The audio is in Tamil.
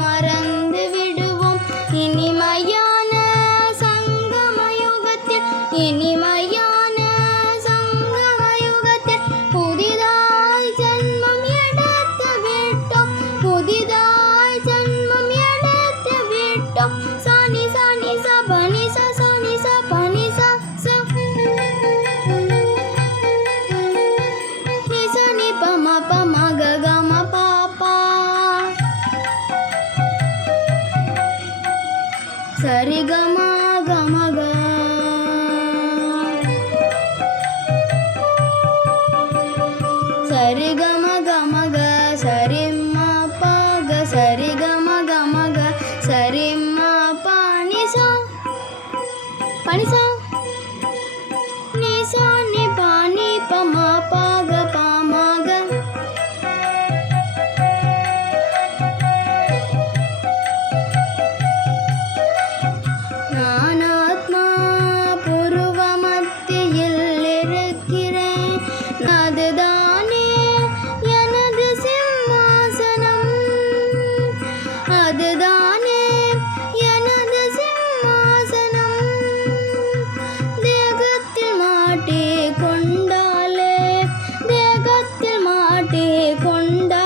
மறந்து விடுவோம். இனிமையான சங்கமயுகத்தில் இனிமையான சங்கமயுகத்தில் புதிதாய் ஜன்மம் எடுத்து விட்டோம். புதிதாய் ஜன்மம் எடுத்து விட்டோம். சானி சானி சா பனி சா சானி சா பனி சா சா நி சா நி ப ம க க ம ப பா சரி க ம க சரி க ம க சரி ம ப க சரி க ம க சரி ம ப நி சா பனி சா நி சா நி ப நி ப ம ப க ப ம க நான் ஆத்மா புருவ மத்தியில் இருக்கிறேன். அதுதானே எனது சிம்மாசனம். அதுதானே எனது சிம்மாசனம். தேகத்தில் மாட்டிக் கொண்டாலே தேகத்தில் மாட்டிக் கொண்டாலே